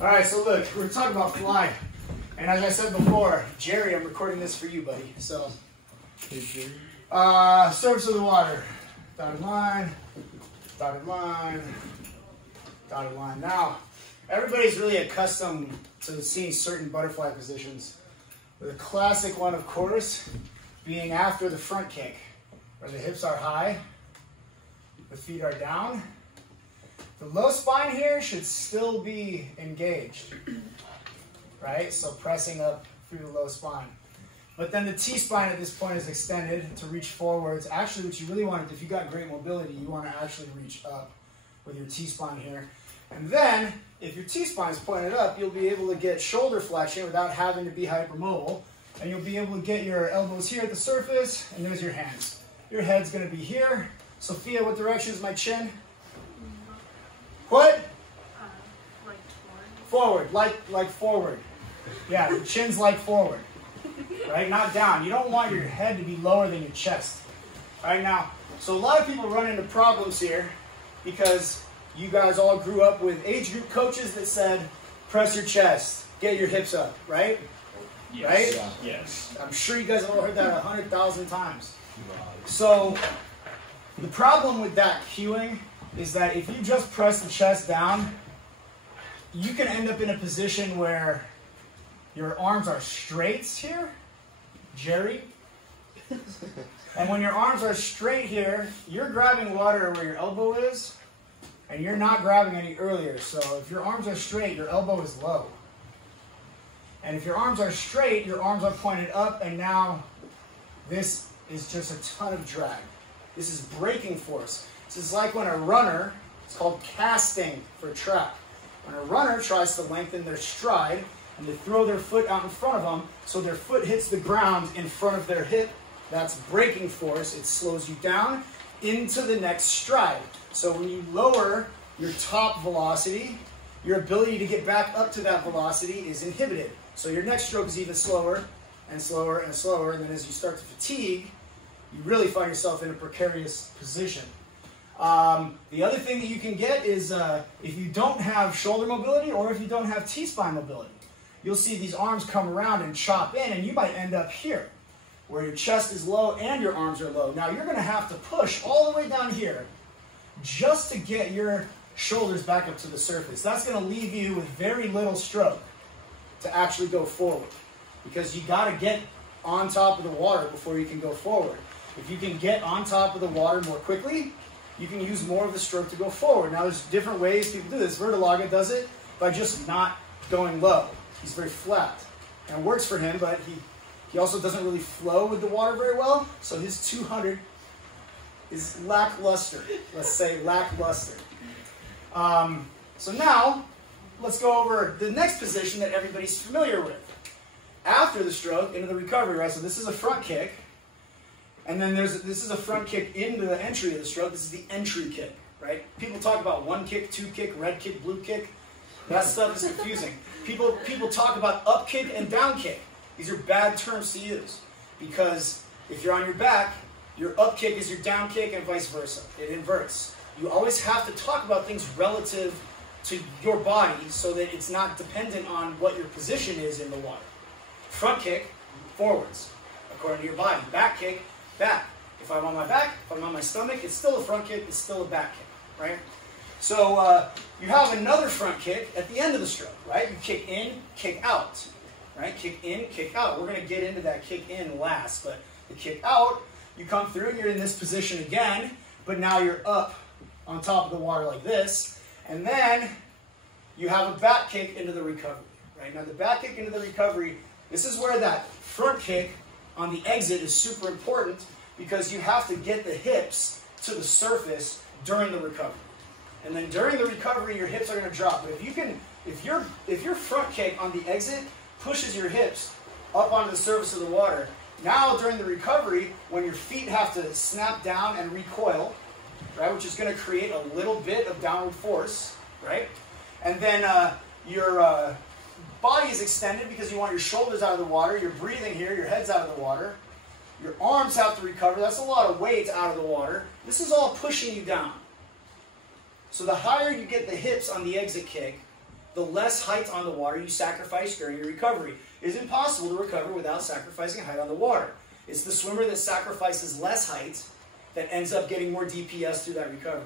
All right, so look, we're talking about fly. And as I said before, Jerry, I'm recording this for you, buddy. So, Hey, Jerry. surface of the water. Dotted line, dotted line, dotted line. Now, everybody's really accustomed to seeing certain butterfly positions. The classic one, of course, being after the front kick, where the hips are high, the feet are down. The low spine here should still be engaged, right? So pressing up through the low spine. But then the T-spine at this point is extended to reach forwards. Actually, what you really want, if you got great mobility, you want to actually reach up with your T-spine here. And then, if your T-spine is pointed up, you'll be able to get shoulder flexion without having to be hypermobile. And you'll be able to get your elbows here at the surface, and there's your hands. Your head's going to be here. Sophia, what direction is my chin? What? Like forward. Forward, like forward. Yeah, the chin's like forward, right? Not down. You don't want your head to be lower than your chest, right? Now, so a lot of people run into problems here because you guys all grew up with age group coaches that said, press your chest, get your hips up, right? Yes. Right? Yeah. Yes. I'm sure you guys have all heard that 100,000 times. So the problem with that cueing is that if you just press the chest down, you can end up in a position where your arms are straight here, Jerry. And when your arms are straight here, you're grabbing water where your elbow is, and you're not grabbing any earlier. So if your arms are straight, your elbow is low. And if your arms are straight, your arms are pointed up, and now this is just a ton of drag. This is braking force. This is like when a runner, it's called casting for track. When a runner tries to lengthen their stride, and they throw their foot out in front of them, so their foot hits the ground in front of their hip, that's braking force. It slows you down into the next stride. So when you lower your top velocity, your ability to get back up to that velocity is inhibited. So your next stroke is even slower and slower and slower, and then as you start to fatigue, you really find yourself in a precarious position. The other thing that you can get is if you don't have shoulder mobility or if you don't have T-spine mobility, you'll see these arms come around and chop in, and you might end up here, where your chest is low and your arms are low. Now you're going to have to push all the way down here just to get your shoulders back up to the surface. That's going to leave you with very little stroke to actually go forward, because you got to get on top of the water before you can go forward. If you can get on top of the water more quickly, you can use more of the stroke to go forward. Now there's different ways people do this. Vertilaga does it by just not going low. He's very flat, and it works for him, but he also doesn't really flow with the water very well, so his 200 is lackluster. Let's say lackluster. So now, let's go over the next position that everybody's familiar with. After the stroke, into the recovery, right? So this is a front kick, and then this is a front kick into the entry of the stroke. This is the entry kick, right? People talk about one kick, two kick, red kick, blue kick. That stuff is confusing. People talk about up kick and down kick. These are bad terms to use, because if you're on your back, your up kick is your down kick and vice versa. It inverts. You always have to talk about things relative to your body so that it's not dependent on what your position is in the water. Front kick, forwards, according to your body. Back kick, back. If I'm on my back, if I'm on my stomach, it's still a front kick, it's still a back kick, right? So you have another front kick at the end of the stroke, right? You kick in, kick out, right? Kick in, kick out. We're going to get into that kick in last, but the kick out, you come through and you're in this position again, but now you're up on top of the water like this, and then you have a back kick into the recovery, right? Now the back kick into the recovery, this is where that front kick on the exit is super important, because you have to get the hips to the surface during the recovery. And then during the recovery, your hips are going to drop. But if your front kick on the exit pushes your hips up onto the surface of the water, now during the recovery, when your feet have to snap down and recoil, right, which is going to create a little bit of downward force, right? And then your body is extended because you want your shoulders out of the water, you're breathing here, your head's out of the water, your arms have to recover, that's a lot of weight out of the water. This is all pushing you down. So the higher you get the hips on the exit kick, the less height on the water you sacrifice during your recovery. It is impossible to recover without sacrificing height on the water. It's the swimmer that sacrifices less height that ends up getting more DPS through that recovery,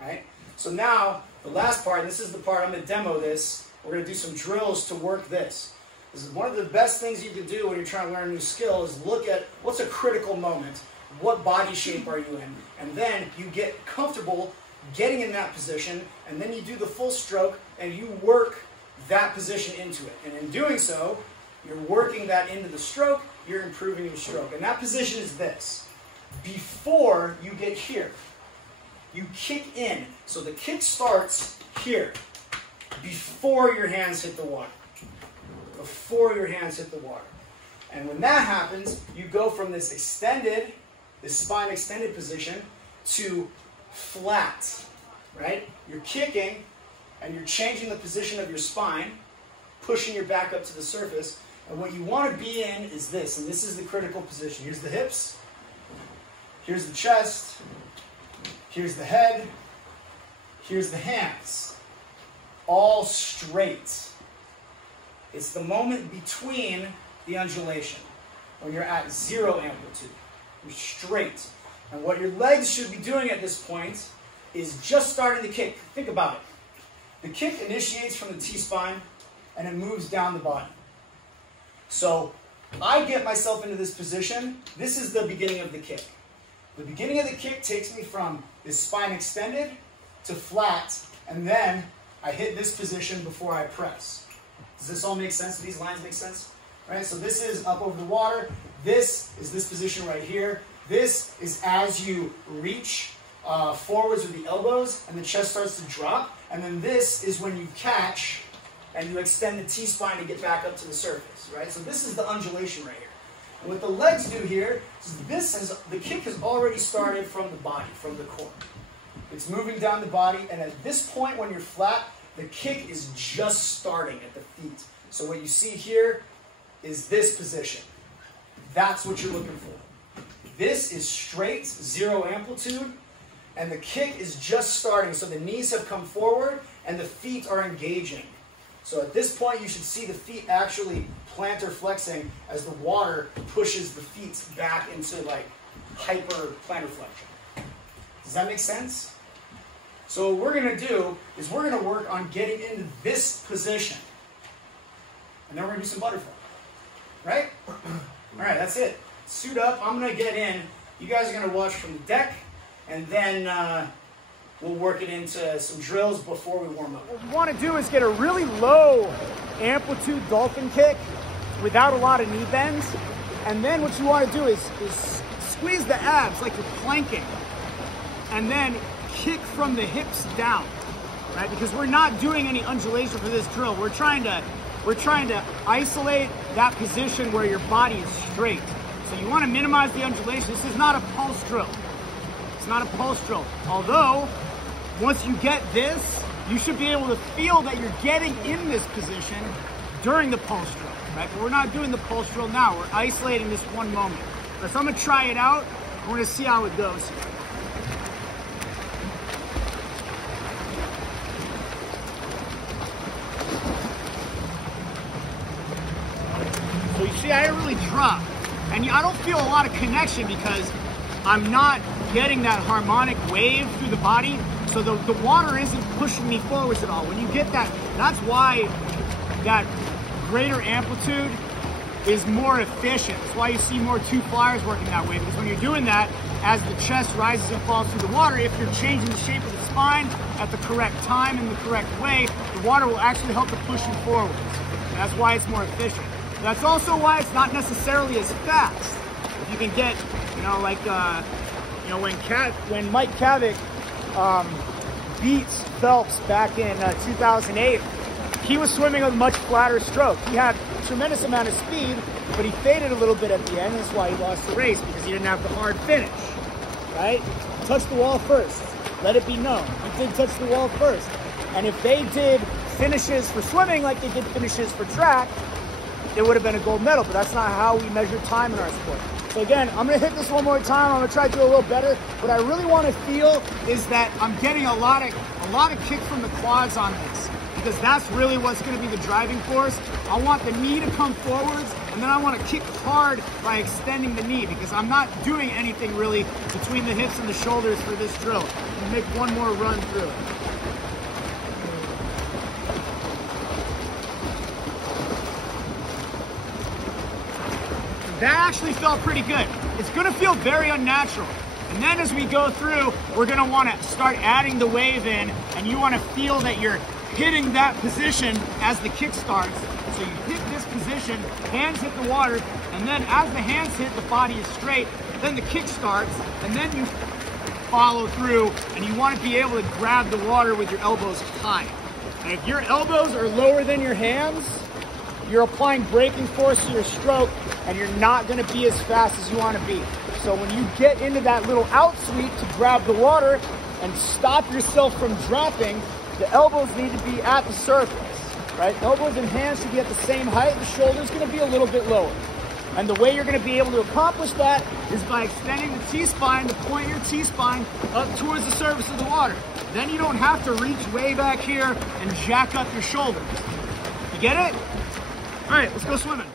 right? So now, the last part, and this is the part I'm going to demo this, we're going to do some drills to work this. This is one of the best things you can do when you're trying to learn a new skill is look at what's a critical moment, what body shape are you in, and then you get comfortable getting in that position, and then you do the full stroke, and you work that position into it. And in doing so, you're working that into the stroke, you're improving your stroke. And that position is this. Before you get here, you kick in. So the kick starts here, before your hands hit the water. Before your hands hit the water. And when that happens, you go from this extended, this spine extended position to flat, right? You're kicking and you're changing the position of your spine, pushing your back up to the surface. And what you want to be in is this, and this is the critical position. Here's the hips, here's the chest, here's the head, here's the hands. All straight. It's the moment between the undulation, when you're at 0 amplitude. You're straight. And what your legs should be doing at this point is just starting the kick. Think about it. The kick initiates from the T-spine and it moves down the body. So I get myself into this position. This is the beginning of the kick. The beginning of the kick takes me from this spine extended to flat, and then I hit this position before I press. Does this all make sense? Do these lines make sense? Right? So this is up over the water. This is this position right here. This is as you reach forwards with the elbows and the chest starts to drop. And then this is when you catch and you extend the T-spine to get back up to the surface. Right? So this is the undulation right here. And what the legs do here is the kick has already started from the body, from the core. It's moving down the body, and at this point when you're flat, the kick is just starting at the feet. So what you see here is this position. That's what you're looking for. This is straight, 0 amplitude, and the kick is just starting. So the knees have come forward, and the feet are engaging. So at this point, you should see the feet actually plantar flexing as the water pushes the feet back into like hyper plantar flexion. Does that make sense? So what we're going to do is we're going to work on getting into this position. And then we're going to do some butterfly. Right? All right, that's it. Suit up. I'm going to get in. You guys are going to watch from the deck. And then we'll work it into some drills before we warm up. What we want to do is get a really low amplitude dolphin kick without a lot of knee bends. And then what you want to do is squeeze the abs like you're planking. And then kick from the hips down, right? Because we're not doing any undulation for this drill. We're trying to isolate that position where your body is straight. So you want to minimize the undulation. This is not a pulse drill. It's not a pulse drill. Although, once you get this, you should be able to feel that you're getting in this position during the pulse drill, right? But we're not doing the pulse drill now. We're isolating this one moment. So I'm going to try it out. I want to see how it goes. So you see, I didn't really drop. And I don't feel a lot of connection because I'm not getting that harmonic wave through the body. So the water isn't pushing me forwards at all. When you get that, that's why that greater amplitude is more efficient. That's why you see more two flyers working that way. Because when you're doing that, as the chest rises and falls through the water, if you're changing the shape of the spine at the correct time in the correct way, the water will actually help to push you forwards. And that's why it's more efficient. That's also why it's not necessarily as fast. You can get, like, when Mike Cavick beat Phelps back in 2008, he was swimming with a much flatter stroke. He had a tremendous amount of speed, but he faded a little bit at the end. That's why he lost the race, because he didn't have the hard finish, right? Touch the wall first. Let it be known. He did touch the wall first. And if they did finishes for swimming like they did finishes for track, it would have been a gold medal, but that's not how we measure time in our sport. So again, I'm gonna hit this one more time. I'm gonna try to do a little better. What I really wanna feel is that I'm getting a lot of kick from the quads on this. because that's really what's gonna be the driving force. I want the knee to come forwards, and then I wanna kick hard by extending the knee, because I'm not doing anything really between the hips and the shoulders for this drill. I'm gonna make one more run through it. That actually felt pretty good. It's gonna feel very unnatural. And then as we go through, we're gonna wanna start adding the wave in, and you wanna feel that you're hitting that position as the kick starts. So you hit this position, hands hit the water, and then as the hands hit, the body is straight, then the kick starts, and then you follow through, and you wanna be able to grab the water with your elbows high. And if your elbows are lower than your hands, you're applying braking force to your stroke, and you're not gonna be as fast as you wanna be. So when you get into that little out sweep to grab the water and stop yourself from dropping, the elbows need to be at the surface, right? Elbows and hands should be at the same height. The shoulder's gonna be a little bit lower. And the way you're gonna be able to accomplish that is by extending the T-spine to point your T-spine up towards the surface of the water. Then you don't have to reach way back here and jack up your shoulders. You get it? All right, let's go swimming.